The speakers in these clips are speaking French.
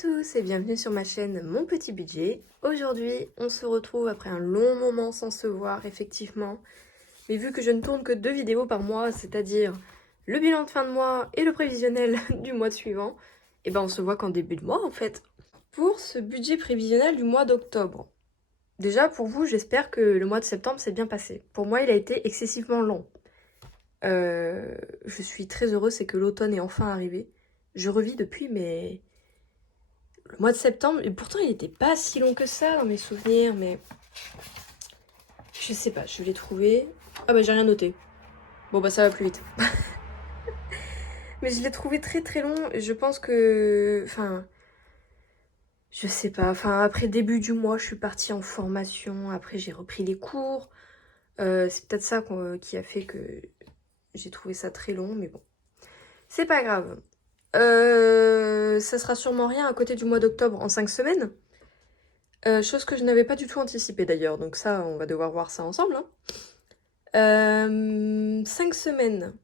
tous et bienvenue sur ma chaîne Mon Petit Budget. Aujourd'hui, on se retrouve après un long moment sans se voir, effectivement. Mais vu que je ne tourne que 2 vidéos par mois, c'est-à-dire le bilan de fin de mois et le prévisionnel du mois suivant, et ben on se voit qu'en début de mois en fait. Pour ce budget prévisionnel du mois d'octobre, déjà pour vous, j'espère que le mois de septembre s'est bien passé. Pour moi, il a été excessivement long. Je suis très heureuse, c'est que l'automne est enfin arrivé. Je revis depuis, mais le mois de septembre, et pourtant il n'était pas si long que ça dans mes souvenirs, mais je sais pas, je l'ai trouvé. Ah bah j'ai rien noté. Bon bah ça va plus vite. Mais je l'ai trouvé très très long, et je pense que... Enfin... Je sais pas, enfin après début du mois je suis partie en formation, après j'ai repris les cours. C'est peut-être ça qui a fait que j'ai trouvé ça très long, mais bon. C'est pas grave. Ça sera sûrement rien à côté du mois d'octobre en 5 semaines. Chose que je n'avais pas du tout anticipée d'ailleurs, donc ça, on va devoir voir ça ensemble. 5 semaines,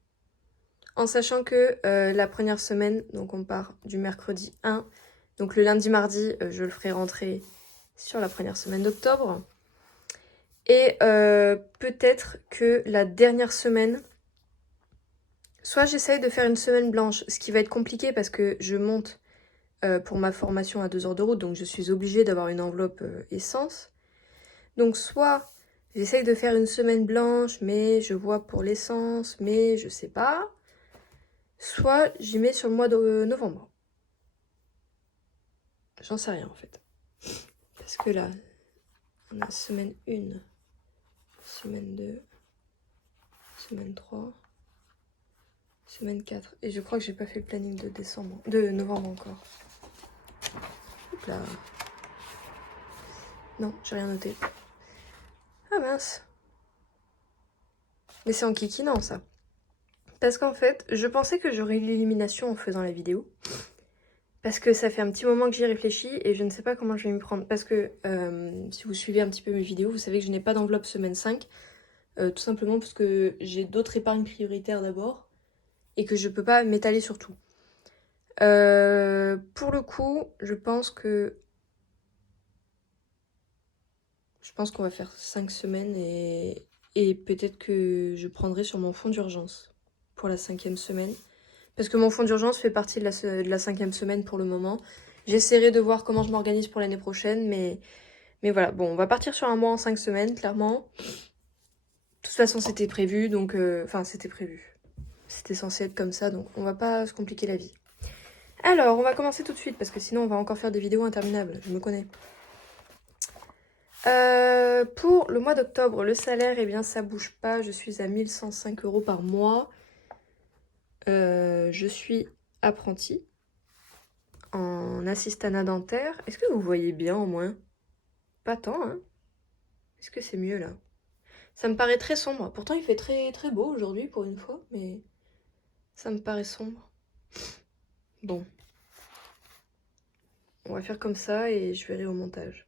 en sachant que la première semaine, donc on part du mercredi 1, donc le lundi, mardi, je le ferai rentrer sur la première semaine d'octobre. Et peut-être que la dernière semaine, soit j'essaye de faire une semaine blanche, ce qui va être compliqué parce que je monte pour ma formation à 2 heures de route, donc je suis obligée d'avoir une enveloppe essence. Donc soit j'essaye de faire une semaine blanche, mais je vois pour l'essence, mais je sais pas. Soit j'y mets sur le mois de novembre. J'en sais rien en fait. Parce que là, on a semaine 1, semaine 2, semaine 3, semaine 4. Et je crois que j'ai pas fait le planning de novembre encore. Hop là. Non, j'ai rien noté. Ah mince. Mais c'est en kikinant ça. Parce qu'en fait, je pensais que j'aurais eu l'élimination en faisant la vidéo. Parce que ça fait un petit moment que j'y réfléchis et je ne sais pas comment je vais m'y prendre. Parce que si vous suivez un petit peu mes vidéos, vous savez que je n'ai pas d'enveloppe semaine 5. Tout simplement parce que j'ai d'autres épargnes prioritaires d'abord. Et que je peux pas m'étaler sur tout. Pour le coup, je pense qu'on va faire 5 semaines et peut-être que je prendrai sur mon fonds d'urgence pour la 5e semaine. Parce que mon fonds d'urgence fait partie de la 5e semaine pour le moment. J'essaierai de voir comment je m'organise pour l'année prochaine, mais voilà. Bon, on va partir sur un mois en 5 semaines, clairement. De toute façon, c'était prévu, donc... Enfin, c'était prévu. C'était censé être comme ça, donc on va pas se compliquer la vie. Alors, on va commencer tout de suite, parce que sinon on va encore faire des vidéos interminables, je me connais. Pour le mois d'octobre, le salaire, eh bien, ça bouge pas. Je suis à 1105 € par mois. Je suis apprentie en assistanat dentaire. Est-ce que vous voyez bien au moins? Pas tant, hein? Est-ce que c'est mieux là? Ça me paraît très sombre. Pourtant, il fait très très beau aujourd'hui pour une fois, mais ça me paraît sombre. Bon. On va faire comme ça et je verrai au montage.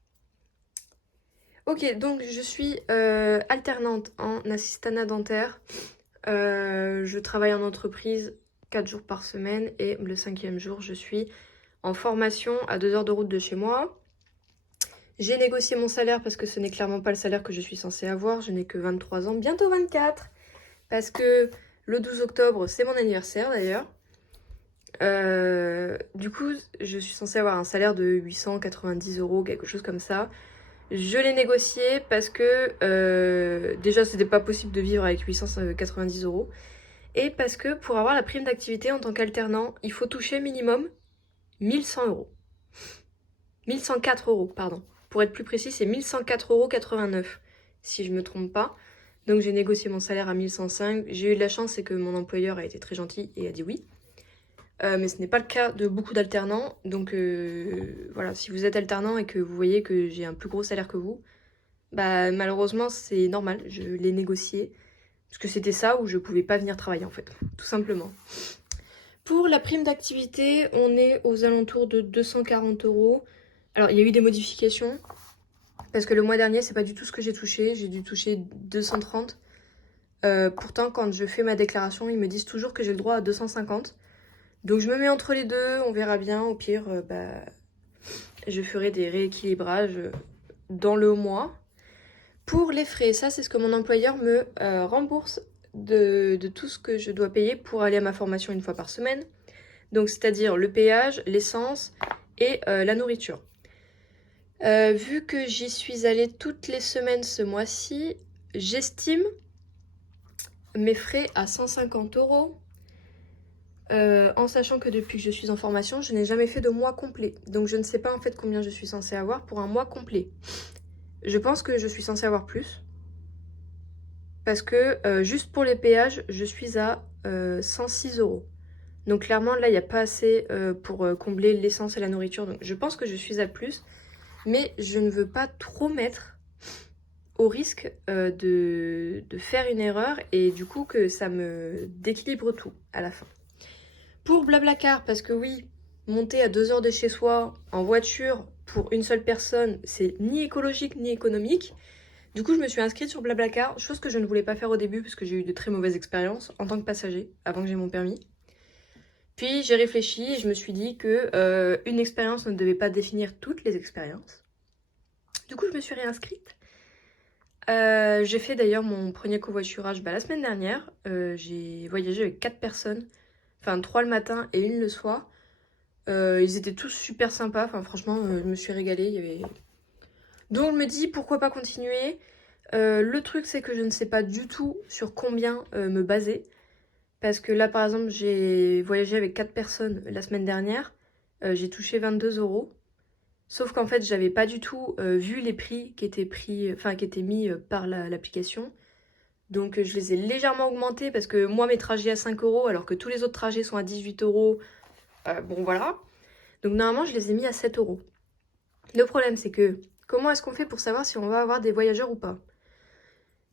Ok, donc je suis alternante en assistanat dentaire. Je travaille en entreprise 4 jours par semaine et le 5e jour, je suis en formation à 2 heures de route de chez moi. J'ai négocié mon salaire parce que ce n'est clairement pas le salaire que je suis censée avoir. Je n'ai que 23 ans, bientôt 24. Parce que le 12 octobre, c'est mon anniversaire d'ailleurs. Du coup, je suis censée avoir un salaire de 890 €, quelque chose comme ça. Je l'ai négocié parce que déjà, c'était pas possible de vivre avec 890 €. Et parce que pour avoir la prime d'activité en tant qu'alternant, il faut toucher minimum 1100 €. 1104 €, pardon. Pour être plus précis, c'est 1104,89 €, si je me trompe pas. Donc j'ai négocié mon salaire à 1105. J'ai eu de la chance, c'est que mon employeur a été très gentil et a dit oui. Mais ce n'est pas le cas de beaucoup d'alternants. Donc voilà, si vous êtes alternant et que vous voyez que j'ai un plus gros salaire que vous, bah malheureusement c'est normal, je l'ai négocié. Parce que c'était ça où je pouvais pas venir travailler en fait, tout simplement. Pour la prime d'activité, on est aux alentours de 240 €. Alors, il y a eu des modifications, parce que le mois dernier, c'est pas du tout ce que j'ai touché. J'ai dû toucher 230. Pourtant, quand je fais ma déclaration, ils me disent toujours que j'ai le droit à 250. Donc, je me mets entre les deux, on verra bien. Au pire, bah, Je ferai des rééquilibrages dans le mois. Pour les frais, ça c'est ce que mon employeur me rembourse de tout ce que je dois payer pour aller à ma formation une fois par semaine. Donc c'est-à-dire le péage, l'essence et la nourriture. Vu que j'y suis allée toutes les semaines ce mois-ci, j'estime mes frais à 150 €. En sachant que depuis que je suis en formation, je n'ai jamais fait de mois complet. Donc je ne sais pas en fait combien je suis censée avoir pour un mois complet. Je pense que je suis censée avoir plus. Parce que juste pour les péages, je suis à 106 €. Donc clairement là, il n'y a pas assez pour combler l'essence et la nourriture. Donc je pense que je suis à plus. Mais je ne veux pas trop mettre au risque de faire une erreur et du coup que ça me dééquilibre tout à la fin. Pour Blablacar, parce que oui, monter à 2 heures de chez soi en voiture pour une seule personne, c'est ni écologique ni économique. Du coup, je me suis inscrite sur Blablacar, chose que je ne voulais pas faire au début parce que j'ai eu de très mauvaises expériences en tant que passager avant que j'ai mon permis. Puis j'ai réfléchi et je me suis dit que une expérience ne devait pas définir toutes les expériences. Du coup, je me suis réinscrite. J'ai fait d'ailleurs mon premier covoiturage la semaine dernière. J'ai voyagé avec 4 personnes, enfin 3 le matin et 1 le soir. Ils étaient tous super sympas, enfin franchement, je me suis régalée. Donc je me dis pourquoi pas continuer. Le truc c'est que je ne sais pas du tout sur combien me baser. Parce que là par exemple j'ai voyagé avec 4 personnes la semaine dernière. J'ai touché 22 €. Sauf qu'en fait, j'avais pas du tout vu les prix qui étaient mis par l'application. Donc je les ai légèrement augmentés parce que moi mes trajets à 5 € alors que tous les autres trajets sont à 18 €. Bon voilà. Donc normalement je les ai mis à 7 €. Le problème c'est que comment est-ce qu'on fait pour savoir si on va avoir des voyageurs ou pas?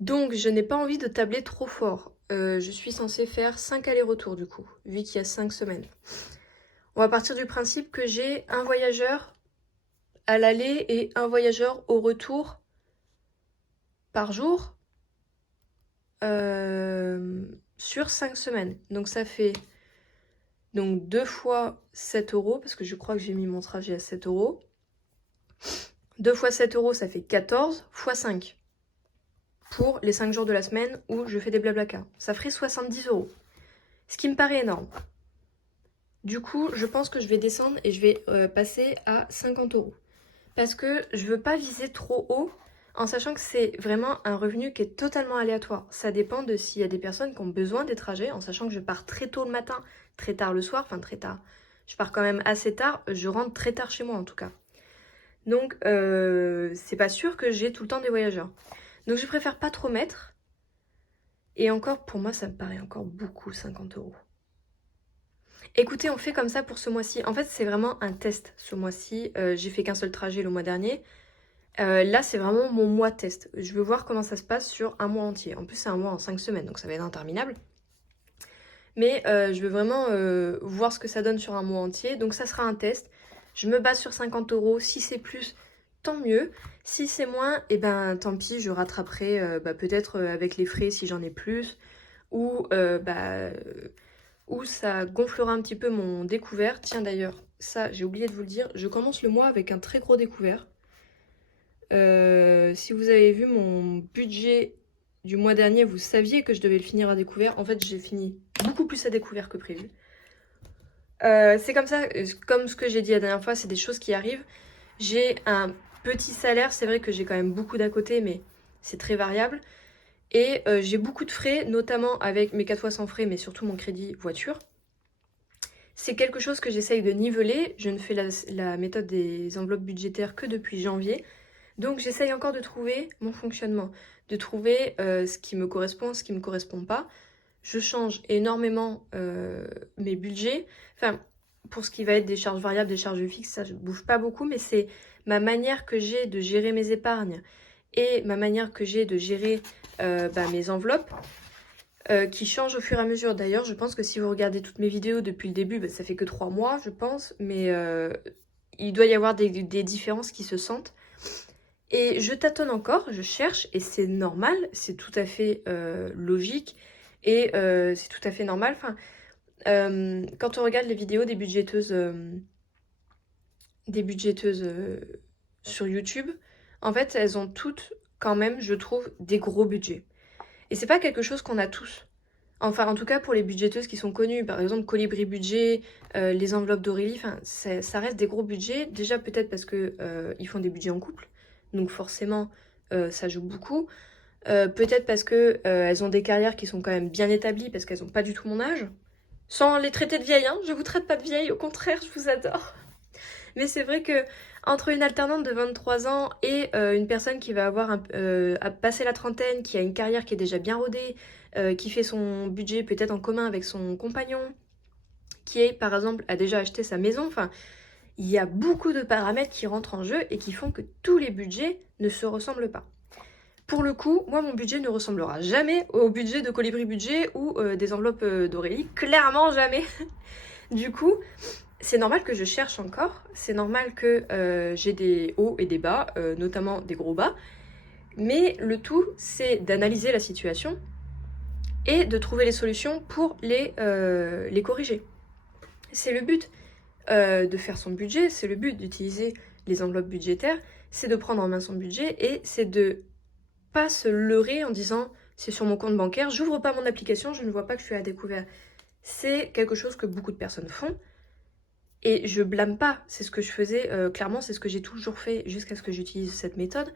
Donc je n'ai pas envie de tabler trop fort. Je suis censée faire 5 allers-retours du coup, vu qu'il y a 5 semaines. On va partir du principe que j'ai un voyageur à l'aller et un voyageur au retour par jour sur 5 semaines. Donc ça fait donc 2 fois 7 € parce que je crois que j'ai mis mon trajet à 7 €. 2 fois 7 € ça fait 14 fois 5 pour les 5 jours de la semaine où je fais des blablacar. Ça ferait 70 €. Ce qui me paraît énorme. Du coup, je pense que je vais descendre et je vais passer à 50 €. Parce que je veux pas viser trop haut en sachant que c'est vraiment un revenu qui est totalement aléatoire. Ça dépend de s'il y a des personnes qui ont besoin des trajets, en sachant que je pars très tôt le matin, très tard le soir, enfin très tard. Je pars quand même assez tard, je rentre très tard chez moi en tout cas. Donc c'est pas sûr que j'ai tout le temps des voyageurs. Donc je préfère pas trop mettre. Et encore, pour moi, ça me paraît encore beaucoup, 50 €. Écoutez, on fait comme ça pour ce mois-ci. En fait, c'est vraiment un test ce mois-ci. J'ai fait qu'un seul trajet le mois dernier. Là, c'est vraiment mon mois test. Je veux voir comment ça se passe sur un mois entier. En plus, c'est un mois en 5 semaines, donc ça va être interminable. Mais je veux vraiment voir ce que ça donne sur un mois entier. Donc ça sera un test. Je me base sur 50 €. Si c'est plus, tant mieux. Si c'est moins, et ben tant pis, je rattraperai peut-être avec les frais si j'en ai plus. Ou ça gonflera un petit peu mon découvert. Tiens d'ailleurs, ça j'ai oublié de vous le dire, je commence le mois avec un très gros découvert. Si vous avez vu mon budget du mois dernier, vous saviez que je devais le finir à découvert. En fait, j'ai fini beaucoup plus à découvert que prévu. C'est comme ça, comme ce que j'ai dit la dernière fois, c'est des choses qui arrivent. J'ai un petit salaire, c'est vrai que j'ai quand même beaucoup d'à côté, mais c'est très variable. Et j'ai beaucoup de frais, notamment avec mes 4 fois sans frais, mais surtout mon crédit voiture. C'est quelque chose que j'essaye de niveler. Je ne fais la méthode des enveloppes budgétaires que depuis janvier. Donc j'essaye encore de trouver mon fonctionnement, de trouver ce qui me correspond, ce qui ne me correspond pas. Je change énormément mes budgets. Enfin, pour ce qui va être des charges variables, des charges fixes, ça je ne bouge pas beaucoup, mais c'est ma manière que j'ai de gérer mes épargnes et ma manière que j'ai de gérer mes enveloppes qui change au fur et à mesure. D'ailleurs, je pense que si vous regardez toutes mes vidéos depuis le début, ça fait que 3 mois, je pense, mais il doit y avoir des différences qui se sentent. Et je tâtonne encore, je cherche, et c'est normal, c'est tout à fait logique, et c'est tout à fait normal. Enfin, quand on regarde les vidéos des budgéteuses des budgéteuses sur YouTube, en fait, elles ont toutes quand même, je trouve, des gros budgets. Et c'est pas quelque chose qu'on a tous. Enfin, en tout cas, pour les budgéteuses qui sont connues, par exemple Colibri Budget, les enveloppes d'Aurélie, enfin, ça reste des gros budgets. Déjà, peut-être parce que ils font des budgets en couple, donc forcément, ça joue beaucoup. Peut-être parce que elles ont des carrières qui sont quand même bien établies, parce qu'elles n'ont pas du tout mon âge. Sans les traiter de vieilles, hein, je vous traite pas de vieille, au contraire, je vous adore. Mais c'est vrai que entre une alternante de 23 ans et une personne qui va avoir à passer la trentaine, qui a une carrière qui est déjà bien rodée, qui fait son budget peut-être en commun avec son compagnon, qui est par exemple a déjà acheté sa maison, enfin il y a beaucoup de paramètres qui rentrent en jeu et qui font que tous les budgets ne se ressemblent pas. Pour le coup, moi mon budget ne ressemblera jamais au budget de Colibri Budget ou des enveloppes d'Aurélie, clairement jamais. Du coup, c'est normal que je cherche encore, c'est normal que j'ai des hauts et des bas, notamment des gros bas, mais le tout c'est d'analyser la situation et de trouver les solutions pour les corriger. C'est le but de faire son budget, c'est le but d'utiliser les enveloppes budgétaires, c'est de prendre en main son budget et c'est de pas se leurrer en disant c'est sur mon compte bancaire, j'ouvre pas mon application, je ne vois pas que je suis à découvert. C'est quelque chose que beaucoup de personnes font. Et je blâme pas, c'est ce que je faisais, clairement c'est ce que j'ai toujours fait jusqu'à ce que j'utilise cette méthode.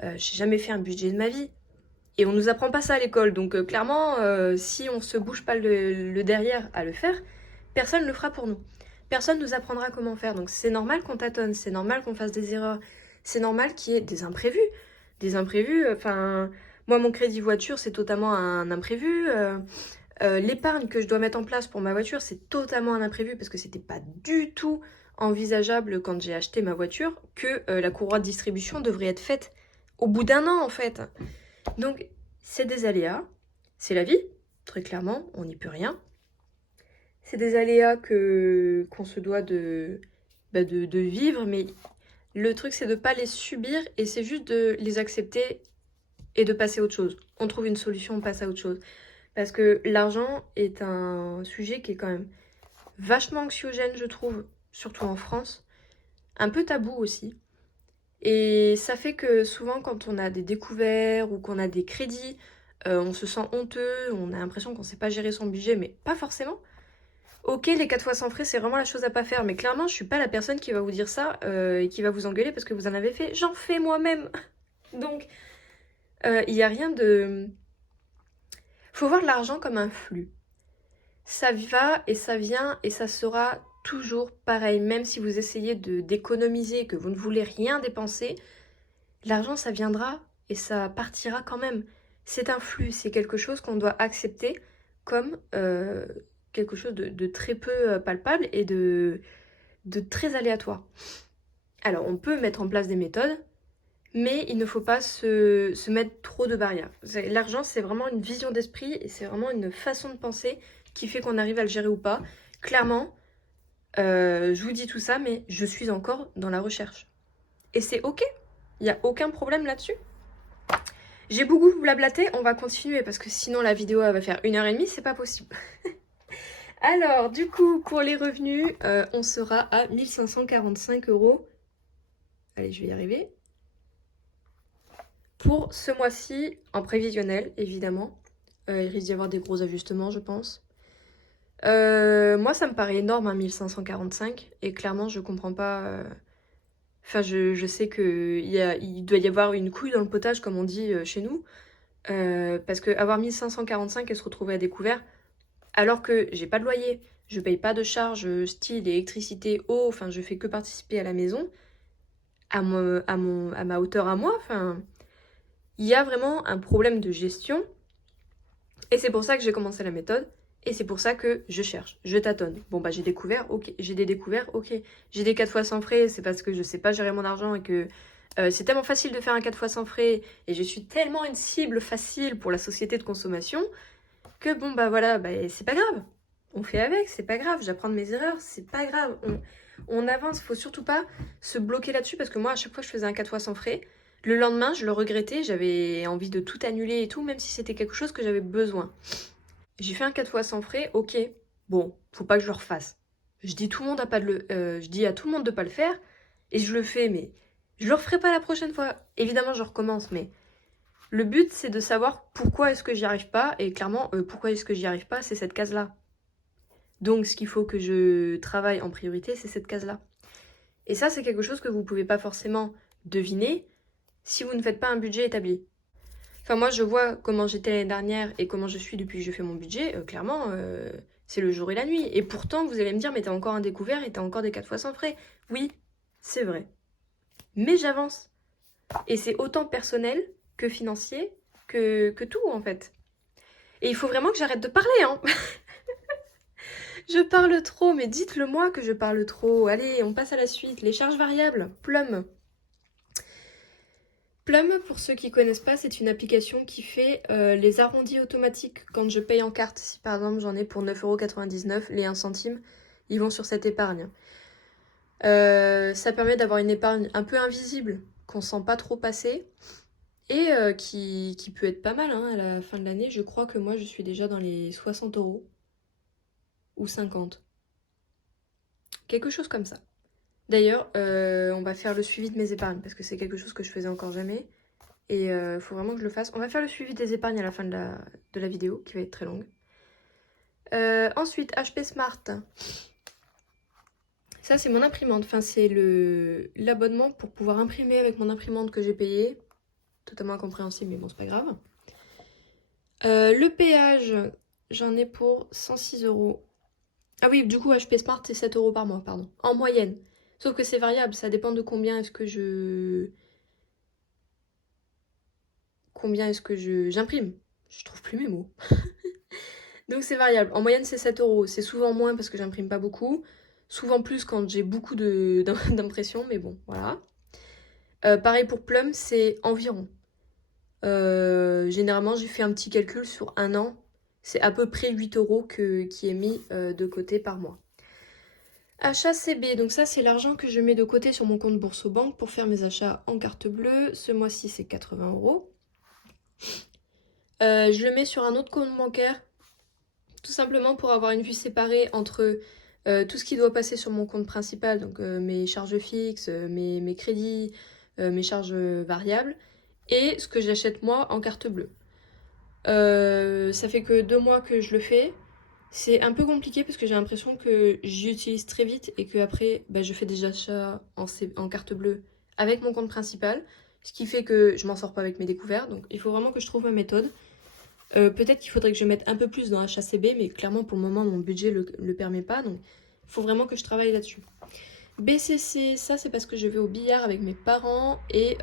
J'ai jamais fait un budget de ma vie. Et on nous apprend pas ça à l'école, donc clairement, si on se bouge pas le derrière à le faire, personne le fera pour nous. Personne nous apprendra comment faire, donc c'est normal qu'on tâtonne, c'est normal qu'on fasse des erreurs, c'est normal qu'il y ait des imprévus. Des imprévus, enfin, moi mon crédit voiture c'est totalement un imprévu. L'épargne que je dois mettre en place pour ma voiture, c'est totalement un imprévu parce que c'était pas du tout envisageable quand j'ai acheté ma voiture que la courroie de distribution devrait être faite au bout d'un an en fait. Donc c'est des aléas, c'est la vie, très clairement, on n'y peut rien. C'est des aléas qu'on se doit de vivre, mais le truc c'est de pas les subir et c'est juste de les accepter et de passer à autre chose. On trouve une solution, on passe à autre chose. Parce que l'argent est un sujet qui est quand même vachement anxiogène, je trouve, surtout en France. Un peu tabou aussi. Et ça fait que souvent, quand on a des découvertes ou qu'on a des crédits, on se sent honteux, on a l'impression qu'on ne sait pas gérer son budget, mais pas forcément. Ok, les 4 fois sans frais, c'est vraiment la chose à pas faire, mais clairement, je suis pas la personne qui va vous dire ça et qui va vous engueuler parce que vous en avez fait. J'en fais moi-même. Donc, il n'y a rien de... Faut voir l'argent comme un flux. Ça va et ça vient et ça sera toujours pareil. Même si vous essayez d'économiser et que vous ne voulez rien dépenser, l'argent ça viendra et ça partira quand même. C'est un flux, c'est quelque chose qu'on doit accepter comme quelque chose de très peu palpable et de très aléatoire. Alors on peut mettre en place des méthodes, mais il ne faut pas se mettre trop de barrières. L'argent, c'est vraiment une vision d'esprit et c'est vraiment une façon de penser qui fait qu'on arrive à le gérer ou pas. Clairement, je vous dis tout ça, mais je suis encore dans la recherche. Et c'est ok, il n'y a aucun problème là-dessus. J'ai beaucoup blablaté, on va continuer parce que sinon la vidéo elle va faire 1h30, c'est pas possible. Alors, du coup, pour les revenus, on sera à 1545 €. Allez, je vais y arriver. Pour ce mois-ci, en prévisionnel, évidemment. Il risque d'y avoir des gros ajustements, je pense. Moi, ça me paraît énorme, hein, 1545. Et clairement, je comprends pas... Enfin, je sais qu'il doit y avoir une couille dans le potage, comme on dit chez nous. Parce que avoir 1545 et se retrouver à découvert, alors que j'ai pas de loyer, je paye pas de charges style électricité, eau, enfin, je fais que participer à la maison, à ma hauteur à moi, enfin... Il y a vraiment un problème de gestion et c'est pour ça que j'ai commencé la méthode et c'est pour ça que je cherche, je tâtonne. Bon bah j'ai découvert, ok, j'ai des découvertes, ok. J'ai des 4 fois sans frais, c'est parce que je sais pas gérer mon argent et que c'est tellement facile de faire un 4 fois sans frais et je suis tellement une cible facile pour la société de consommation que bon bah voilà, bah, c'est pas grave. On fait avec, c'est pas grave, j'apprends de mes erreurs, c'est pas grave. On avance, faut surtout pas se bloquer là-dessus parce que moi à chaque fois que je faisais un 4 fois sans frais, le lendemain, je le regrettais, j'avais envie de tout annuler et tout, même si c'était quelque chose que j'avais besoin. J'ai fait un 4 fois sans frais, ok. Bon, faut pas que je le refasse. Je dis à tout le monde de pas le faire, Et je le fais, mais je le referai pas la prochaine fois. Évidemment, je recommence, mais le but, c'est de savoir pourquoi est-ce que j'y arrive pas. Et clairement, pourquoi est-ce que j'y arrive pas, c'est cette case-là. Donc, ce qu'il faut que je travaille en priorité, c'est cette case-là. Et ça, c'est quelque chose que vous pouvez pas forcément deviner si vous ne faites pas un budget établi. Enfin, moi, je vois comment j'étais l'année dernière et comment je suis depuis que je fais mon budget. Clairement, c'est le jour et la nuit. Et pourtant, vous allez me dire, mais t'as encore un découvert et t'as encore des 4 fois sans frais. Oui, c'est vrai. Mais j'avance. Et c'est autant personnel que financier que tout, en fait. Et il faut vraiment que j'arrête de parler, hein. Je parle trop, mais dites-le moi que je parle trop. Allez, on passe à la suite. Les charges variables. Plum. Plum, pour ceux qui connaissent pas, c'est une application qui fait les arrondis automatiques quand je paye en carte. Si par exemple j'en ai pour 9,99 €, les 1 centime, ils vont sur cette épargne. Ça permet d'avoir une épargne un peu invisible, qu'on sent pas trop passer, et qui peut être pas mal hein, à la fin de l'année. Je crois que moi je suis déjà dans les 60 € ou 50. Quelque chose comme ça. D'ailleurs, on va faire le suivi de mes épargnes parce que c'est quelque chose que je faisais encore jamais. Et il faut vraiment que je le fasse. On va faire le suivi des épargnes à la fin de la vidéo, qui va être très longue. Ensuite, HP Smart. Ça, c'est mon imprimante. Enfin, c'est l'abonnement pour pouvoir imprimer avec mon imprimante que j'ai payée. Totalement incompréhensible, mais bon, c'est pas grave. Le péage, j'en ai pour 106 €. Ah oui, du coup, HP Smart, c'est 7 € par mois, pardon. En moyenne. Sauf que c'est variable, ça dépend de combien est-ce que j'imprime. Je trouve plus mes mots. Donc c'est variable. En moyenne, c'est 7 €. C'est souvent moins parce que j'imprime pas beaucoup. Souvent plus quand j'ai beaucoup d'impressions, mais bon, voilà. Pareil pour Plum, c'est environ. Généralement, j'ai fait un petit calcul sur un an. C'est à peu près 8 € qui est mis de côté par mois. Achat CB, donc ça c'est l'argent que je mets de côté sur mon compte Bourse-Banque pour faire mes achats en carte bleue. Ce mois-ci c'est 80 €. Je le mets sur un autre compte bancaire, tout simplement pour avoir une vue séparée entre tout ce qui doit passer sur mon compte principal, donc mes charges fixes, mes crédits, mes charges variables, et ce que j'achète moi en carte bleue. Ça fait que 2 mois que je le fais. C'est un peu compliqué parce que j'ai l'impression que j'utilise très vite et que après je fais des achats en carte bleue avec mon compte principal, ce qui fait que je m'en sors pas avec mes découvertes. Donc il faut vraiment que je trouve ma méthode. Peut-être qu'il faudrait que je mette un peu plus dans HACB, mais clairement pour le moment mon budget le permet pas, donc il faut vraiment que je travaille là-dessus. BCC, ça c'est parce que je vais au billard avec mes parents et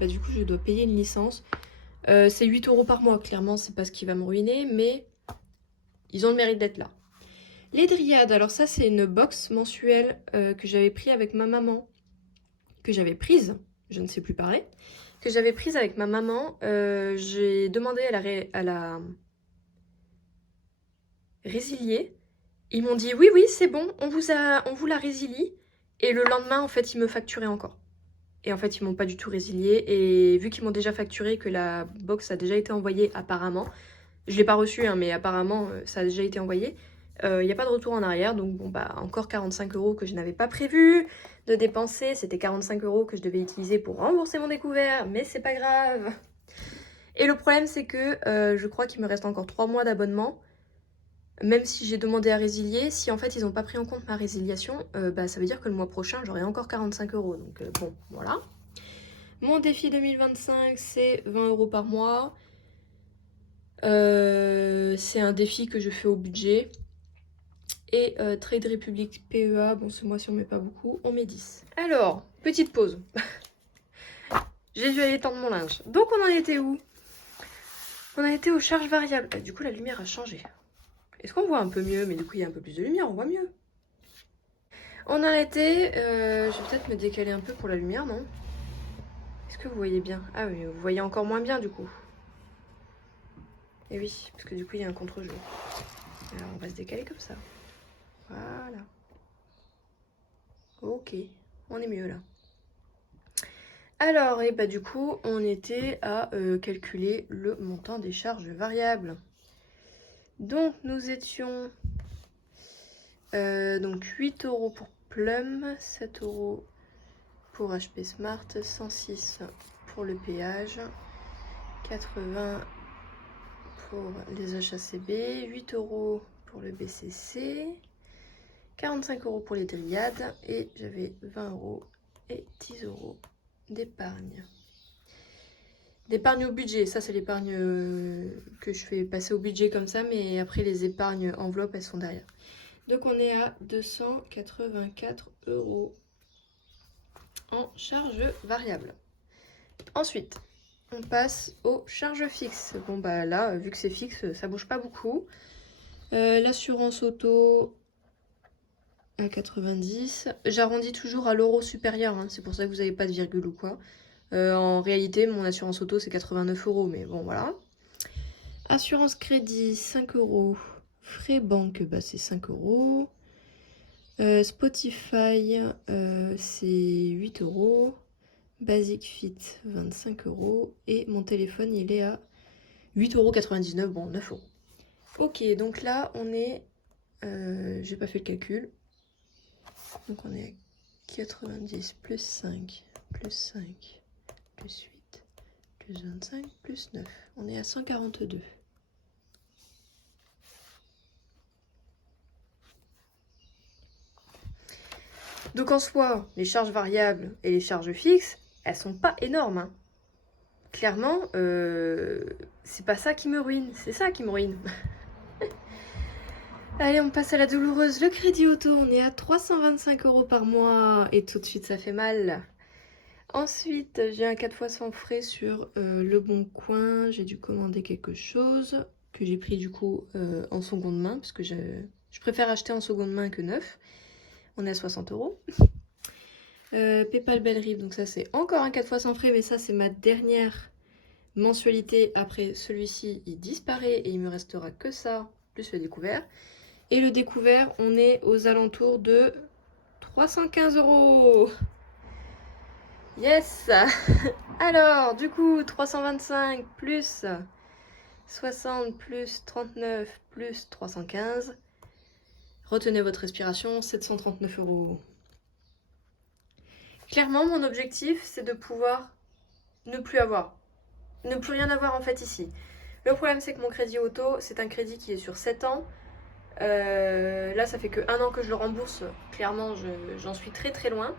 du coup je dois payer une licence. C'est 8 € par mois, clairement c'est pas ce qui va me ruiner, mais ils ont le mérite d'être là. Les Dryades, alors ça c'est une box mensuelle que j'avais pris avec ma maman, que j'avais prise, je ne sais plus parler, que j'avais prise avec ma maman. J'ai demandé à la résilier. Ils m'ont dit oui c'est bon, on vous la résilie. Et le lendemain en fait ils me facturaient encore. Et en fait ils m'ont pas du tout résilié. Et vu qu'ils m'ont déjà facturé, que la box a déjà été envoyée apparemment, je l'ai pas reçue hein, mais apparemment ça a déjà été envoyé. Il n'y a pas de retour en arrière, donc bon encore 45 € que je n'avais pas prévu de dépenser. C'était 45 € que je devais utiliser pour rembourser mon découvert, mais c'est pas grave. Et le problème c'est que je crois qu'il me reste encore 3 mois d'abonnement. Même si j'ai demandé à résilier, si en fait ils n'ont pas pris en compte ma résiliation, ça veut dire que le mois prochain j'aurai encore 45 €. Donc bon, voilà. Mon défi 2025, c'est 20 € par mois. C'est un défi que je fais au budget. Et Trade Republic PEA, bon ce mois-ci on met pas beaucoup, on met 10. Alors, petite pause. J'ai dû aller tendre mon linge. Donc on en était où? On en était aux charges variables. Du coup la lumière a changé. Est-ce qu'on voit un peu mieux? Mais du coup il y a un peu plus de lumière, on voit mieux. On a été, je vais peut-être me décaler un peu pour la lumière, non? Est-ce que vous voyez bien? Ah oui, vous voyez encore moins bien du coup. Et oui, parce que du coup il y a un contre-jour. Alors on va se décaler comme ça. Voilà. Ok, on est mieux là. Alors, et du coup, on était à calculer le montant des charges variables. Donc, nous étions donc 8 € pour Plum, 7 € pour HP Smart, 106 pour le péage, 80 pour les HACB, 8 € pour le BCC, 45 € pour les Dryades et j'avais 20 € et 10 € d'épargne. D'épargne au budget, ça c'est l'épargne que je fais passer au budget comme ça, mais après les épargnes enveloppes elles sont derrière. Donc on est à 284 € en charge variable. Ensuite, on passe aux charges fixes. Bon bah là, vu que c'est fixe, ça bouge pas beaucoup. L'assurance auto à 90. J'arrondis toujours à l'euro supérieur, hein, c'est pour ça que vous n'avez pas de virgule ou quoi. En réalité, mon assurance auto c'est 89 €, mais bon voilà. Assurance crédit 5 €. Frais banque, bah, c'est 5 €. Spotify, c'est 8 €. Basic Fit, 25 €. Et mon téléphone, il est à 8,99 €, bon, 9 €. Ok, donc là, on est... j'ai pas fait le calcul. Donc on est à 90 plus 5, plus 5, plus 8, plus 25, plus 9. On est à 142. Donc en soi, les charges variables et les charges fixes, elles sont pas énormes. Hein. Clairement, c'est pas ça qui me ruine, c'est ça qui me ruine. Allez, on passe à la douloureuse. Le crédit auto, on est à 325 € par mois. Et tout de suite, ça fait mal. Ensuite, j'ai un 4 fois sans frais sur Le Bon Coin. J'ai dû commander quelque chose que j'ai pris du coup en seconde main. Parce que je préfère acheter en seconde main que neuf. On est à 60 €. Paypal Belle Rive, donc ça c'est encore un 4 fois sans frais. Mais ça c'est ma dernière mensualité. Après celui-ci, il disparaît et il me restera que ça, plus le découvert. Et le découvert, on est aux alentours de 315 €. Yes. Alors, du coup, 325 plus 60 plus 39 plus 315. Retenez votre respiration, 739 €. Clairement, mon objectif, c'est de pouvoir ne plus rien avoir en fait ici. Le problème, c'est que mon crédit auto, c'est un crédit qui est sur 7 ans. Là, ça fait que 1 an que je le rembourse. Clairement, j'en suis très très loin.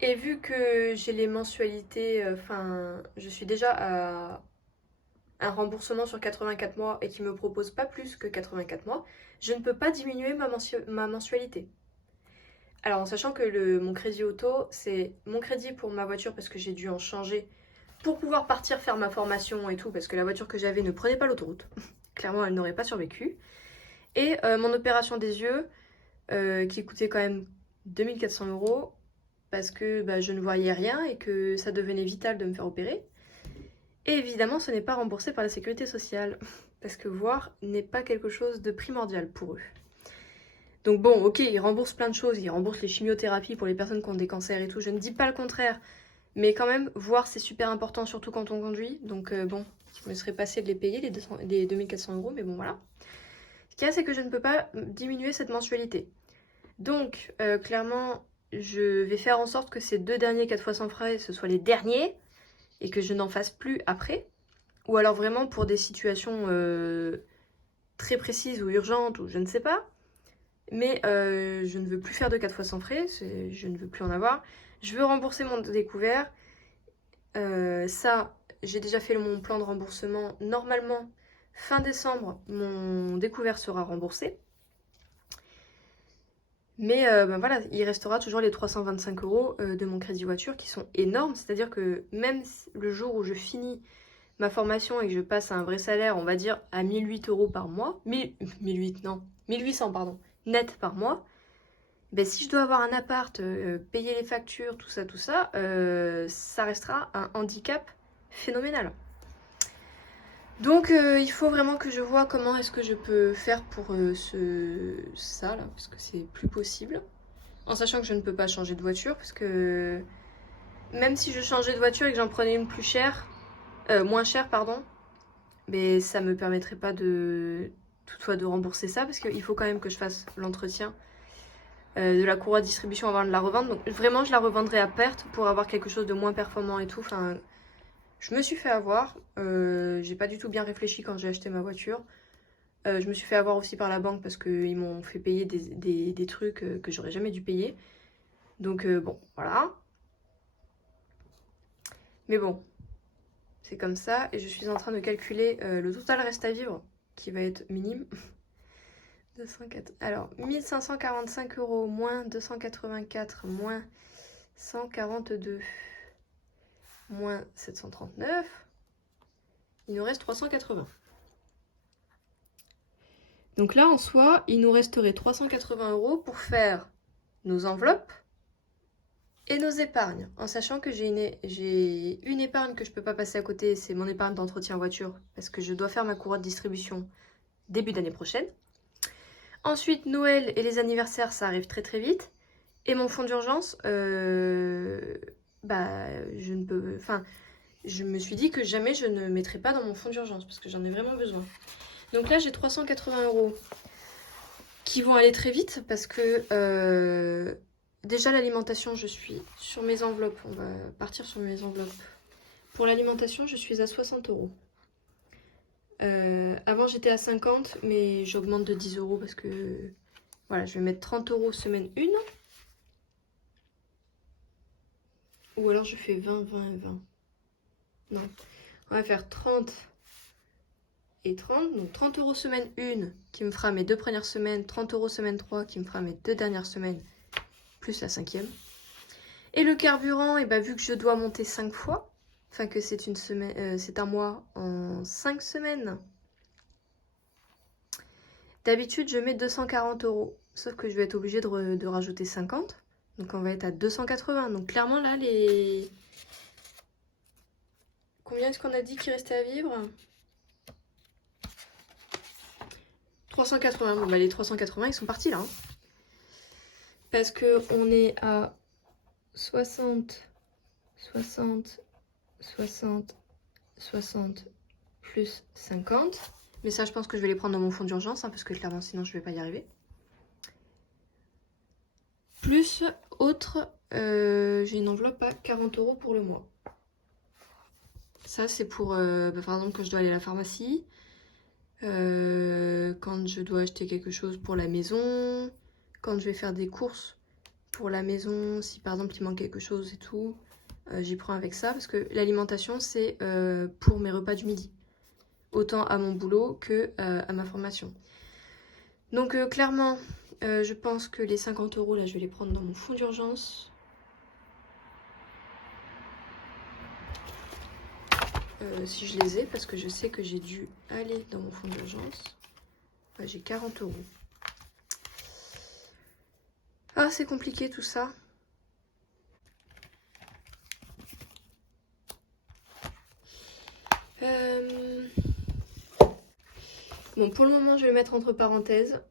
Et vu que j'ai les mensualités, je suis déjà à un remboursement sur 84 mois et qui me propose pas plus que 84 mois, je ne peux pas diminuer ma mensualité. Alors en sachant que mon crédit auto, c'est mon crédit pour ma voiture parce que j'ai dû en changer pour pouvoir partir faire ma formation et tout, parce que la voiture que j'avais ne prenait pas l'autoroute. Clairement, elle n'aurait pas survécu. Et mon opération des yeux, qui coûtait quand même 2400 € parce que je ne voyais rien et que ça devenait vital de me faire opérer. Et évidemment, ce n'est pas remboursé par la sécurité sociale, parce que voir n'est pas quelque chose de primordial pour eux. Donc bon, ok, ils remboursent plein de choses, ils remboursent les chimiothérapies pour les personnes qui ont des cancers et tout, je ne dis pas le contraire, mais quand même, voir c'est super important, surtout quand on conduit, donc bon, je me serais passé de les payer, les 2400 €, mais bon voilà. Ce qu'il y a, c'est que je ne peux pas diminuer cette mensualité. Donc, clairement, je vais faire en sorte que ces 2 derniers 4 fois sans frais, ce soient les derniers, et que je n'en fasse plus après. Ou alors vraiment pour des situations très précises ou urgentes, ou je ne sais pas. Mais je ne veux plus faire de 4 fois sans frais, je ne veux plus en avoir. Je veux rembourser mon découvert. Ça, j'ai déjà fait mon plan de remboursement. Normalement, fin décembre, mon découvert sera remboursé. Mais voilà, il restera toujours les 325 € de mon crédit voiture qui sont énormes. C'est-à-dire que même le jour où je finis ma formation et que je passe à un vrai salaire, on va dire à 1008 € par mois, 1800 pardon, net par mois, ben si je dois avoir un appart, payer les factures, tout ça, ça restera un handicap phénoménal. Donc il faut vraiment que je vois comment est-ce que je peux faire pour ça là, parce que c'est plus possible. En sachant que je ne peux pas changer de voiture, parce que même si je changeais de voiture et que j'en prenais une plus chère, moins chère pardon, mais ça me permettrait pas toutefois de rembourser ça, parce qu'il faut quand même que je fasse l'entretien de la courroie de distribution avant de la revendre. Donc vraiment, je la revendrai à perte pour avoir quelque chose de moins performant et tout. Enfin, je me suis fait avoir. J'ai pas du tout bien réfléchi quand j'ai acheté ma voiture. Je me suis fait avoir aussi par la banque parce qu'ils m'ont fait payer des trucs que j'aurais jamais dû payer. Donc bon, voilà. Mais bon, c'est comme ça. Et je suis en train de calculer le total reste à vivre, qui va être minime. 204. Alors, 1545 euros moins 284 moins 142 moins 739. Il nous reste 380. Donc là, en soi, il nous resterait 380 euros pour faire nos enveloppes et nos épargnes. En sachant que j'ai une épargne que je ne peux pas passer à côté, c'est mon épargne d'entretien voiture, parce que je dois faire ma courroie de distribution début d'année prochaine. Ensuite, Noël et les anniversaires, ça arrive très très vite. Et mon fonds d'urgence, je ne peux... Enfin, je me suis dit que jamais je ne mettrais pas dans mon fonds d'urgence, parce que j'en ai vraiment besoin. Donc là, j'ai 380 euros qui vont aller très vite, parce que déjà l'alimentation, je suis sur mes enveloppes. On va partir sur mes enveloppes. Pour l'alimentation, je suis à 60 euros. Avant, j'étais à 50, mais j'augmente de 10 euros parce que... Voilà, je vais mettre 30 euros semaine 1. Ou alors je fais 20, 20 et 20. Non. On va faire 30 et 30. Donc 30 euros semaine 1 qui me fera mes 2 premières semaines. 30 euros semaine 3 qui me fera mes 2 dernières semaines. Plus la 5e. Et le carburant, et vu que je dois monter 5 fois. Enfin que c'est une semaine, c'est un mois en 5 semaines. D'habitude je mets 240 euros. Sauf que je vais être obligée de rajouter 50. Donc on va être à 280. Donc clairement là les... Combien est-ce qu'on a dit qu'il restait à vivre? 380. Bon les 380 ils sont partis là. Hein. Parce que on est à 60, 60, 60, 60 plus 50. Mais ça je pense que je vais les prendre dans mon fonds d'urgence. Hein, parce que clairement sinon je vais pas y arriver. Plus autre, j'ai une enveloppe à 40 euros pour le mois. Ça, c'est pour, par exemple, quand je dois aller à la pharmacie, quand je dois acheter quelque chose pour la maison, quand je vais faire des courses pour la maison, si par exemple il manque quelque chose et tout, j'y prends avec ça, parce que l'alimentation, c'est pour mes repas du midi, autant à mon boulot que à ma formation. Donc clairement, je pense que les 50 euros, là, je vais les prendre dans mon fonds d'urgence. Si je les ai, parce que je sais que j'ai dû aller dans mon fonds d'urgence. Ouais, j'ai 40 euros. Ah, c'est compliqué tout ça. Bon, pour le moment, je vais le mettre entre parenthèses.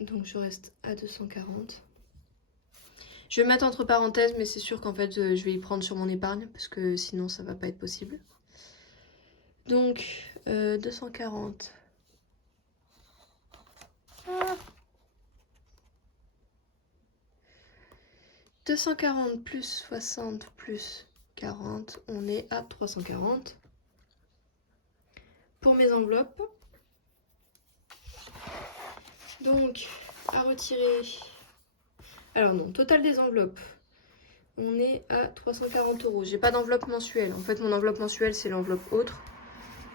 Donc, je reste à 240. Je vais le mettre entre parenthèses, mais c'est sûr qu'en fait, je vais y prendre sur mon épargne, parce que sinon, ça va pas être possible. Donc, 240. Ah. 240 plus 60 plus 40, on est à 340. Pour mes enveloppes. Donc, à retirer... Alors non, total des enveloppes. On est à 340 euros. J'ai pas d'enveloppe mensuelle. En fait, mon enveloppe mensuelle, c'est l'enveloppe autre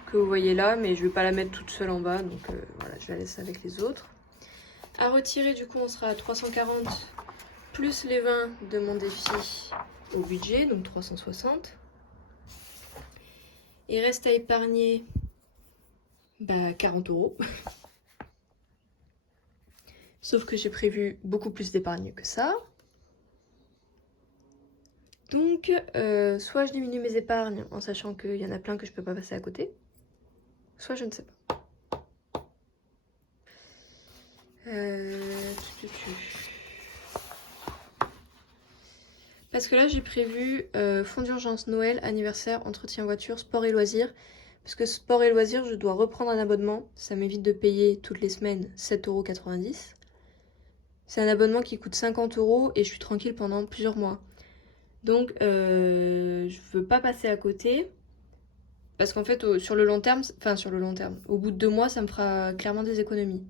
que vous voyez là, mais je vais pas la mettre toute seule en bas. Donc voilà, je la laisse avec les autres. À retirer, du coup, on sera à 340 plus les 20 de mon défi au budget, donc 360. Il reste à épargner 40 euros. Sauf que j'ai prévu beaucoup plus d'épargne que ça. Donc, soit je diminue mes épargnes en sachant qu'il y en a plein que je peux pas passer à côté. Soit je ne sais pas. Parce que là, j'ai prévu fonds d'urgence Noël, anniversaire, entretien voiture, sport et loisirs. Parce que sport et loisirs, je dois reprendre un abonnement. Ça m'évite de payer toutes les semaines 7,90 €. C'est un abonnement qui coûte 50 € et je suis tranquille pendant plusieurs mois. Donc, je veux pas passer à côté. Parce qu'en fait, sur le long terme, au bout de 2 mois, ça me fera clairement des économies.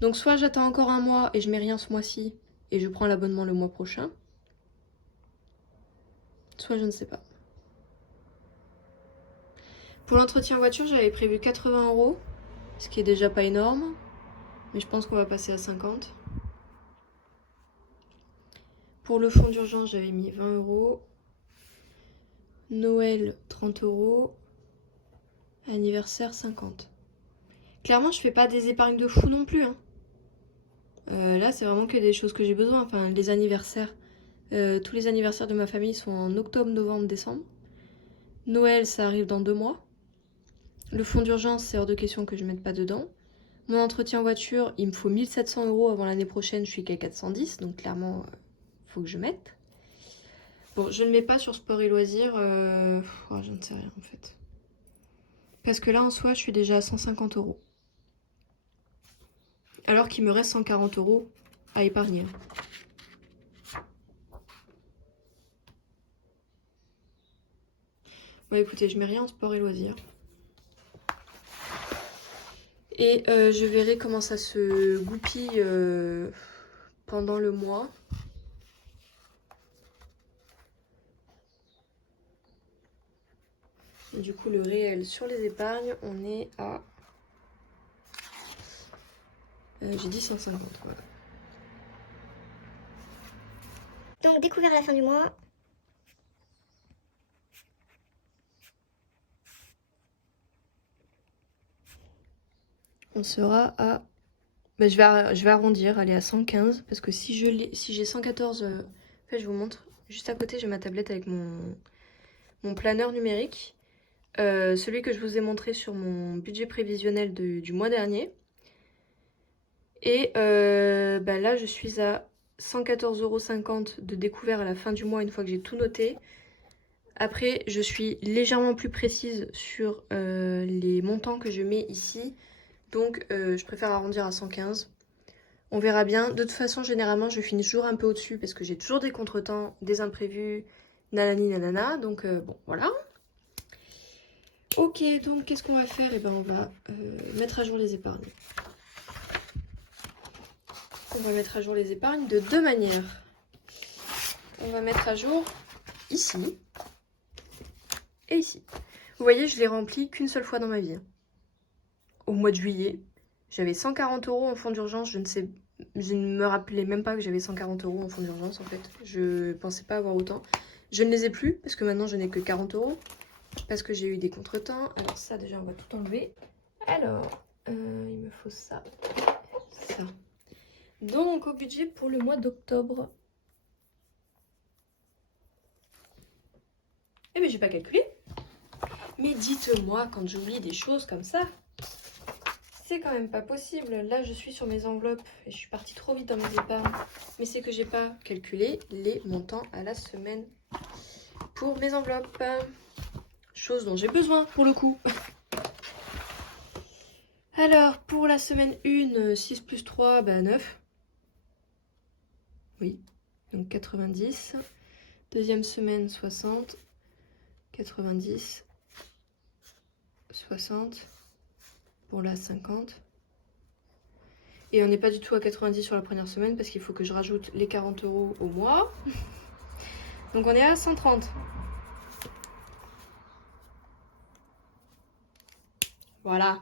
Donc, soit j'attends encore un mois et je mets rien ce mois-ci et je prends l'abonnement le mois prochain. Soit je ne sais pas. Pour l'entretien voiture, j'avais prévu 80 €, ce qui est déjà pas énorme. Mais je pense qu'on va passer à 50. Pour le fonds d'urgence, j'avais mis 20 €. Noël, 30 €. Anniversaire, 50. Clairement, je fais pas des épargnes de fou non plus, hein. Là, c'est vraiment que des choses que j'ai besoin. Enfin, les anniversaires. Tous les anniversaires de ma famille sont en octobre, novembre, décembre. Noël, ça arrive dans 2 mois. Le fonds d'urgence, c'est hors de question que je mette pas dedans. Mon entretien voiture, il me faut 1700 € avant l'année prochaine, je suis qu'à 410, donc clairement, faut que je mette. Bon, je ne mets pas sur sport et loisirs, je ne sais rien en fait. Parce que là, en soi, je suis déjà à 150 €. Alors qu'il me reste 140 € à épargner. Bon, écoutez, je mets rien en sport et loisirs. Et je verrai comment ça se goupille pendant le mois. Et du coup, le réel sur les épargnes, on est à... j'ai dit 150, voilà. Donc découvert à la fin du mois. On sera à... je vais arrondir, aller à 115. Parce que si j'ai 114... En fait, je vous montre. Juste à côté, j'ai ma tablette avec mon planeur numérique. Celui que je vous ai montré sur mon budget prévisionnel du mois dernier. Et là, je suis à 114,50 € de découvert à la fin du mois une fois que j'ai tout noté. Après, je suis légèrement plus précise sur les montants que je mets ici. Donc, je préfère arrondir à 115. On verra bien. De toute façon, généralement, je finis toujours un peu au-dessus parce que j'ai toujours des contretemps, des imprévus, nanani nanana. Donc, bon, voilà. Ok, donc qu'est-ce qu'on va faire? Eh ben, on va mettre à jour les épargnes. On va mettre à jour les épargnes de 2 manières. On va mettre à jour ici et ici. Vous voyez, je l'ai rempli qu'une seule fois dans ma vie. Au mois de juillet, j'avais 140 € en fonds d'urgence. Je ne me rappelais même pas que j'avais 140 € en fonds d'urgence en fait. Je pensais pas avoir autant. Je ne les ai plus parce que maintenant je n'ai que 40 € parce que j'ai eu des contretemps. Alors ça déjà on va tout enlever. Alors, il me faut ça. Ça. Donc au budget pour le mois d'octobre. Eh bien j'ai pas calculé. Mais dites-moi quand j'oublie des choses comme ça. C'est quand même pas possible. Là, je suis sur mes enveloppes et je suis partie trop vite dans mes épargnes. Mais c'est que j'ai pas calculé les montants à la semaine pour mes enveloppes. Chose dont j'ai besoin pour le coup. Alors, pour la semaine 1, 6 plus 3, 9. Oui, donc 90. Deuxième semaine, 60. 90. 60. Pour la 50. Et on n'est pas du tout à 90 sur la première semaine parce qu'il faut que je rajoute les 40 € au mois. Donc on est à 130. Voilà.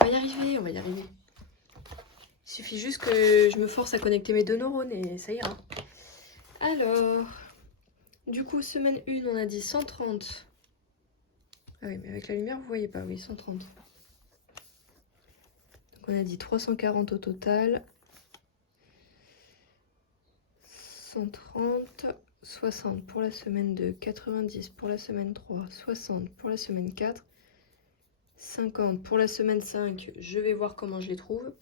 On va y arriver, on va y arriver. Il suffit juste que je me force à connecter mes 2 neurones et ça ira. Alors, du coup, semaine 1, on a dit 130. Ah oui, mais avec la lumière, vous voyez pas, oui, 130. Donc on a dit 340 au total. 130, 60 pour la semaine 2, 90 pour la semaine 3, 60 pour la semaine 4, 50 pour la semaine 5. Je vais voir comment je les trouve.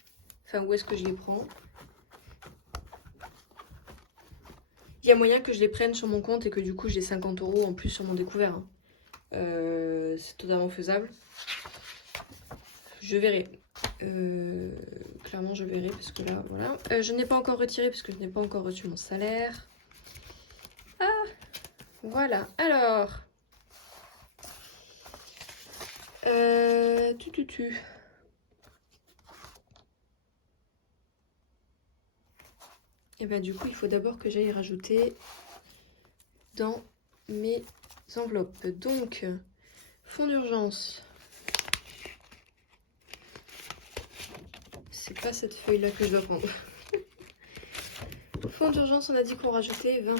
Enfin, où est-ce que je les prends. Il y a moyen que je les prenne sur mon compte et que du coup j'ai 50 € en plus sur mon découvert. Hein. C'est totalement faisable. Je verrai. Clairement je verrai parce que là voilà. Je n'ai pas encore retiré parce que je n'ai pas encore reçu mon salaire. Ah voilà. Alors. Tu. Et bah du coup il faut d'abord que j'aille rajouter dans mes enveloppes. Donc fonds d'urgence. C'est pas cette feuille là que je dois prendre. Fonds d'urgence, on a dit qu'on rajoutait 20.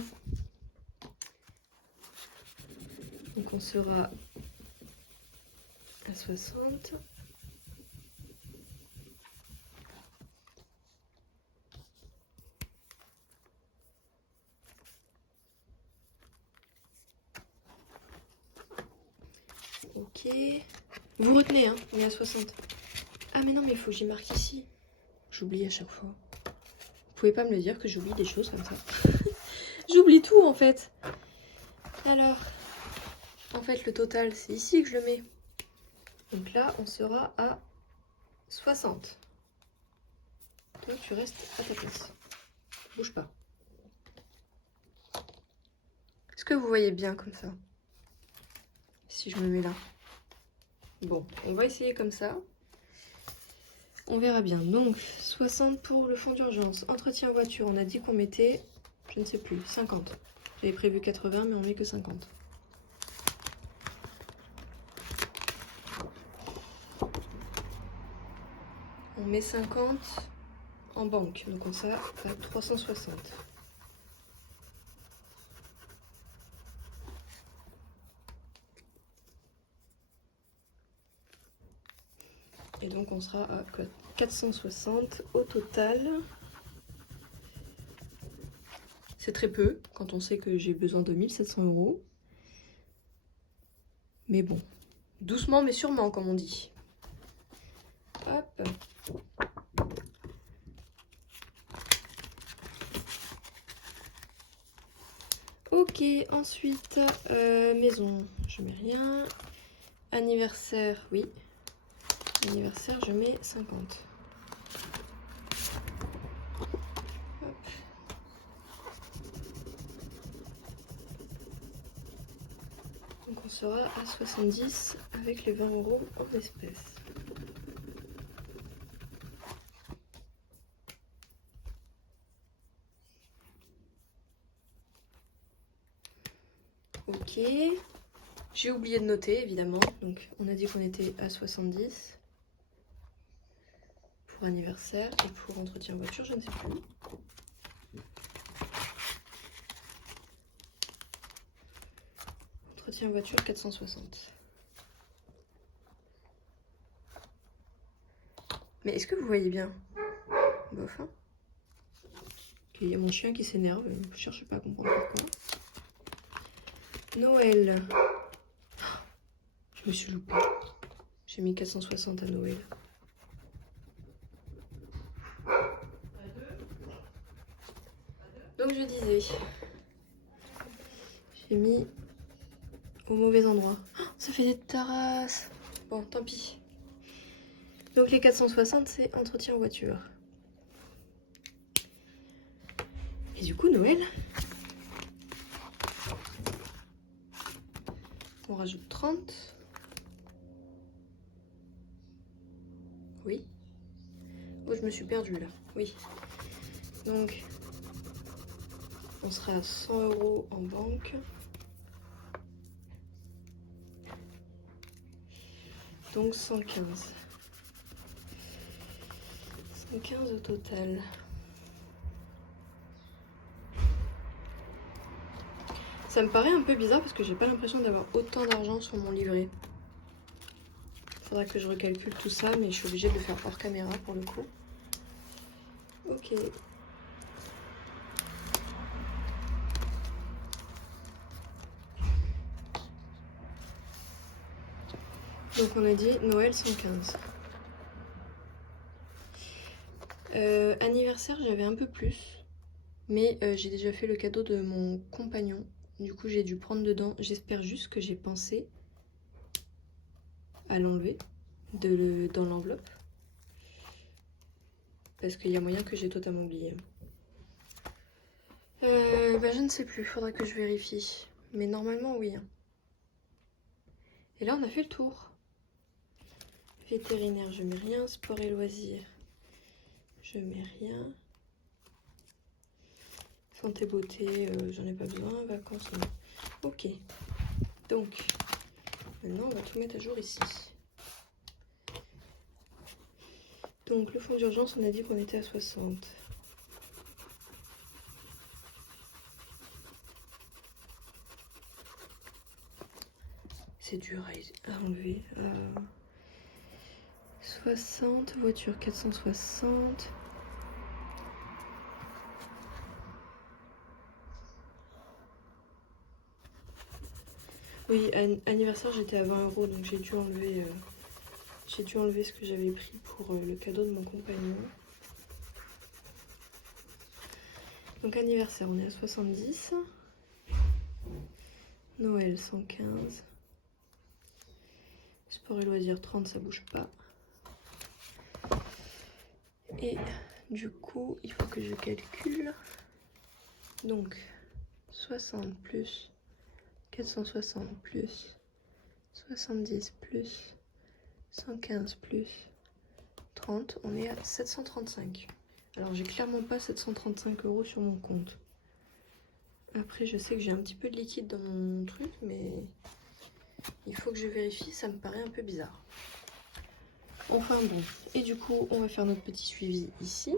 Donc on sera à 60. Ok. Vous retenez, hein, on est à 60. Ah mais non, mais il faut que j'y marque ici. J'oublie à chaque fois. Vous pouvez pas me le dire que j'oublie des choses comme ça. J'oublie tout en fait. Alors, en fait le total c'est ici que je le mets. Donc là on sera à 60. Donc tu restes à ta place. Bouge pas. Est-ce que vous voyez bien comme ça? Si je me mets là. Bon, on va essayer comme ça. On verra bien. Donc, 60 pour le fonds d'urgence. Entretien voiture, on a dit qu'on mettait, je ne sais plus, 50. J'avais prévu 80, mais on met que 50. On met 50 en banque, donc on sera à 360. Et donc on sera à 460 au total. C'est très peu quand on sait que j'ai besoin de 1700 €. Mais bon, doucement mais sûrement comme on dit. Hop. Ok, ensuite, maison, je mets rien. Anniversaire, oui. Anniversaire, je mets 50. Hop. Donc on sera à 70 avec les 20 € en espèces. Ok. J'ai oublié de noter, évidemment. Donc on a dit qu'on était à 70. Pour anniversaire et pour entretien voiture, je ne sais plus. Entretien voiture, 460. Mais est-ce que vous voyez bien? Bof, hein. Il y a mon chien qui s'énerve, je ne cherche pas à comprendre pourquoi. Noël. Je me suis loupée. J'ai mis 460 à Noël. Donc je disais, j'ai mis au mauvais endroit. Oh, ça fait des tarasses. Bon, tant pis. Donc les 460, c'est entretien voiture. Et du coup, Noël, on rajoute 30. Oui. Oh, je me suis perdue là. Oui. Donc, on sera à 100 € en banque. Donc 115. 115 au total. Ça me paraît un peu bizarre parce que j'ai pas l'impression d'avoir autant d'argent sur mon livret. Faudra que je recalcule tout ça, mais je suis obligée de le faire hors caméra pour le coup. Ok. Donc on a dit Noël 115. Anniversaire, j'avais un peu plus. Mais j'ai déjà fait le cadeau de mon compagnon. Du coup, j'ai dû prendre dedans. J'espère juste que j'ai pensé à l'enlever dans l'enveloppe. Parce qu'il y a moyen que j'ai totalement oublié. Bah, je ne sais plus, faudra que je vérifie. Mais normalement, oui. Et là, on a fait le tour. Vétérinaire, je mets rien. Sport et loisirs, je mets rien. Santé, beauté, j'en ai pas besoin. Vacances, non. Ok. Donc, maintenant, on va tout mettre à jour ici. Donc, le fonds d'urgence, on a dit qu'on était à 60. C'est dur à enlever. 60, voiture 460. Oui, anniversaire, j'étais à 20 €, donc j'ai dû enlever ce que j'avais pris pour le cadeau de mon compagnon. Donc anniversaire, on est à 70. Noël, 115. Sport et loisirs, 30, ça bouge pas. Et du coup, il faut que je calcule. Donc, 60 plus 460 plus 70 plus 115 plus 30, on est à 735. Alors, j'ai clairement pas 735 € sur mon compte. Après, je sais que j'ai un petit peu de liquide dans mon truc, mais il faut que je vérifie, ça me paraît un peu bizarre. Enfin bon, et du coup, on va faire notre petit suivi ici,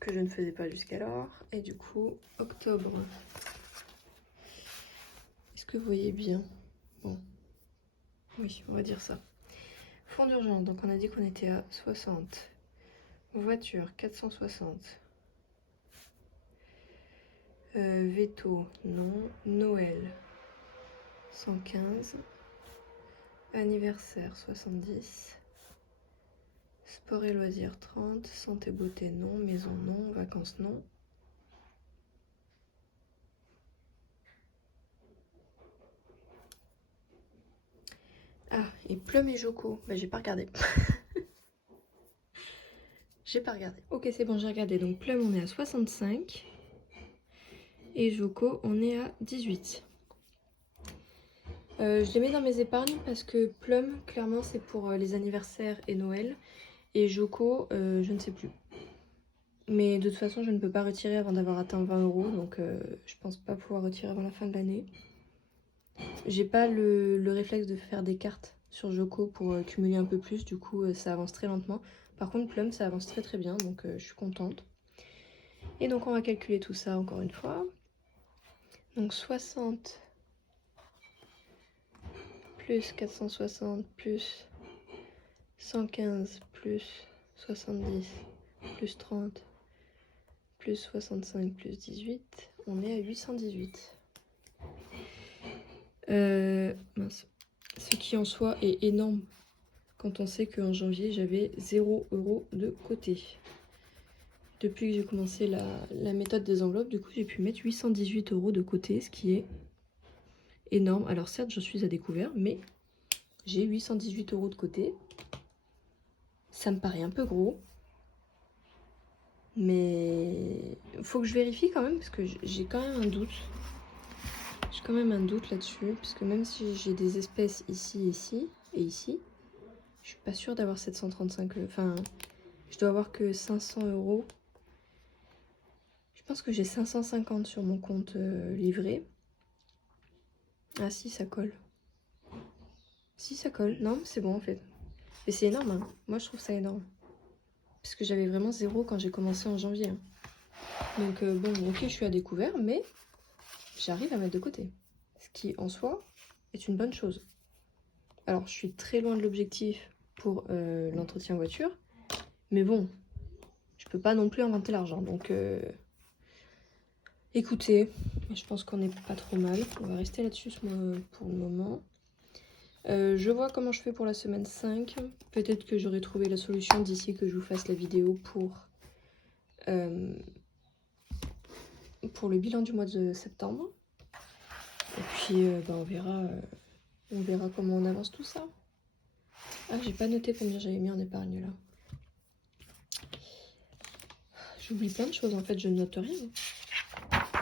que je ne faisais pas jusqu'alors. Et du coup, octobre. Est-ce que vous voyez bien? Bon, oui, on va dire ça. Fonds d'urgence, donc on a dit qu'on était à 60. Voiture, 460. Veto, non. Noël, 115. Anniversaire, 70. Sport et loisirs, 30. Santé, beauté, non. Maison, non. Vacances, non. Ah, et Plum et Joko. Bah, j'ai pas regardé. J'ai pas regardé. Ok, c'est bon, j'ai regardé. Donc Plum, on est à 65. Et Joko, on est à 18. Je les mets dans mes épargnes parce que Plum, clairement, c'est pour les anniversaires et Noël. Et Joko, je ne sais plus. Mais de toute façon, je ne peux pas retirer avant d'avoir atteint 20 €. Donc je pense pas pouvoir retirer avant la fin de l'année. J'ai pas le réflexe de faire des cartes sur Joko pour cumuler un peu plus. Du coup, ça avance très lentement. Par contre, Plum, ça avance très très bien. Donc je suis contente. Et donc on va calculer tout ça encore une fois. Donc 60 plus 460 plus 115 plus 70 plus 30 plus 65 plus 18, on est à 818. Mince. Ce qui en soi est énorme quand on sait qu'en janvier j'avais 0 € de côté. Depuis que j'ai commencé la méthode des enveloppes, du coup j'ai pu mettre 818 € de côté, ce qui est énorme. Alors certes, je suis à découvert, mais j'ai 818 € de côté. Ça me paraît un peu gros. Mais il faut que je vérifie quand même, parce que j'ai quand même un doute. J'ai quand même un doute là-dessus, parce que même si j'ai des espèces ici, ici et ici, je suis pas sûre d'avoir 735 €. Enfin, je dois avoir que 500 €. Je pense que j'ai 550 sur mon compte livré. Ah si, ça colle. Si, ça colle. Non, c'est bon en fait. Mais c'est énorme, hein. Moi, je trouve ça énorme. Parce que j'avais vraiment 0 quand j'ai commencé en janvier. Hein. Donc bon, ok, je suis à découvert, mais j'arrive à mettre de côté. Ce qui, en soi, est une bonne chose. Alors, je suis très loin de l'objectif pour l'entretien voiture. Mais bon, je peux pas non plus inventer l'argent. Donc, écoutez, je pense qu'on n'est pas trop mal. On va rester là-dessus pour le moment. Je vois comment je fais pour la semaine 5. Peut-être que j'aurai trouvé la solution d'ici que je vous fasse la vidéo pour le bilan du mois de septembre. Et puis, on verra On verra comment on avance tout ça. Ah, j'ai pas noté combien j'avais mis en épargne là. J'oublie plein de choses en fait, je ne note rien.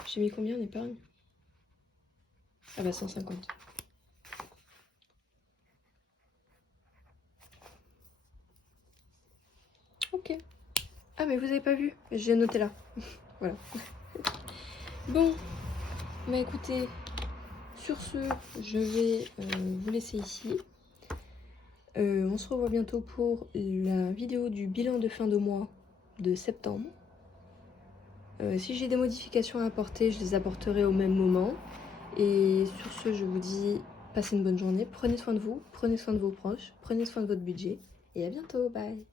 J'ai mis combien en épargne? Ah bah 150. Ok. Ah mais vous avez pas vu, j'ai noté là. Voilà. Bon, bah écoutez, sur ce, je vais vous laisser ici. On se revoit bientôt pour la vidéo du bilan de fin de mois de septembre. Si j'ai des modifications à apporter, je les apporterai au même moment. Et sur ce, je vous dis, passez une bonne journée, prenez soin de vous, prenez soin de vos proches, prenez soin de votre budget. Et à bientôt, bye!